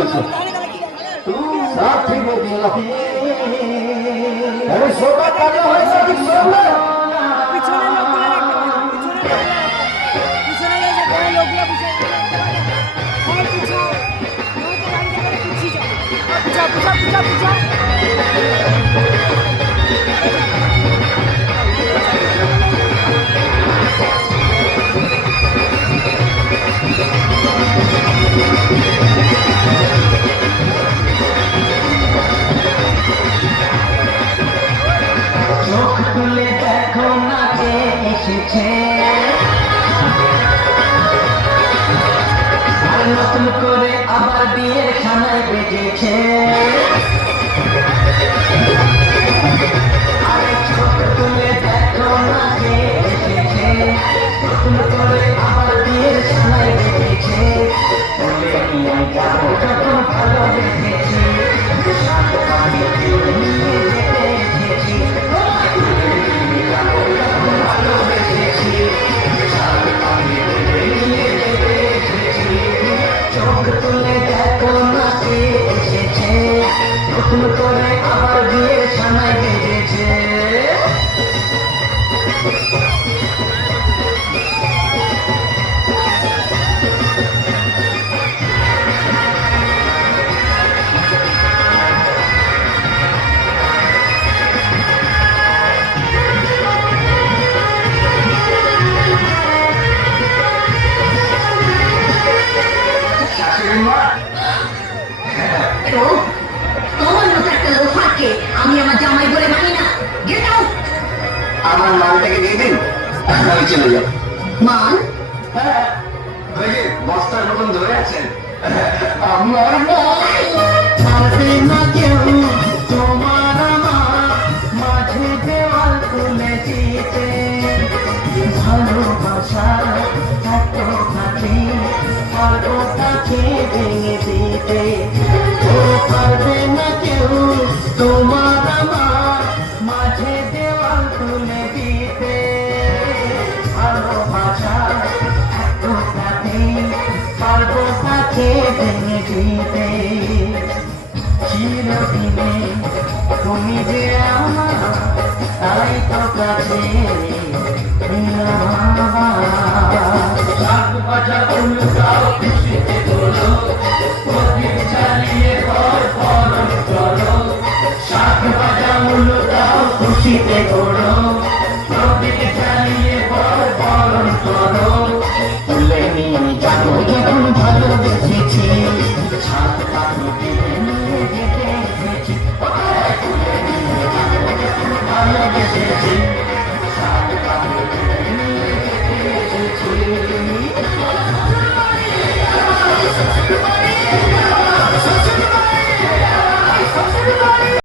হয়েছে সব ঠিক হয়ে গেল আরে সোনা কালো হয়েছে কি সোনা পিছনে লোকগুলো রাখতে পারে পিছনে গেছে কোন লোকগুলো পিছনে কোন পিছু নয়তো গাড়ি থেকে পিছিয়ে যাবে পিছা পিছা পিছা পিছা চোখ তুলে দেখো না কে এসেছে আর নতুন করে আবার বিয়ের খানায় বেজেছে আরে চোখ তুলে দেখো না কে এসেছে নতুন করে আবার বিয়ের খানায় বেজেছে বলে নিয়ে যাবো যখন ভালোবেসেছি সাত পানি নিয়ে যেতে এসেছি চোখ তুলে দেখো না কে এসেছে নতুন করে আবার বিয়ের সানায় বেজেছে আমি আমার জামাই বলে মানি না গেট আউট আমার মালটাকে দিয়ে দিন আমি চলে যাব মান ওই যে বস্তার মতন ধরে আছেন আমার পারবে না কেউ তোমার আমার মাঝে দেওয়াল তুলে দিতে ভালোবাসা এত কাছে পারবো তাকে ভেঙে দিতে ও পারবে না কেউ তোমার আমার মাঝে দেওয়াল তুলে দিতে ভালোবাসা এত কাছে পারবো তাকে ভেঙে দিতে চিরদিনে তুমি যে আমার তাই তো কাছে খুশিতে বলো প্রদীপ জ্বালিয়ে ঘর বরণ করো শাক বাজা মূল্য দাও খুশিতে করো প্রদীপ জ্বালিয়ে ঘর বরণ করো তুলে নিয়ে যাবো যখন ভালোবেসেছি ছাদ পাখি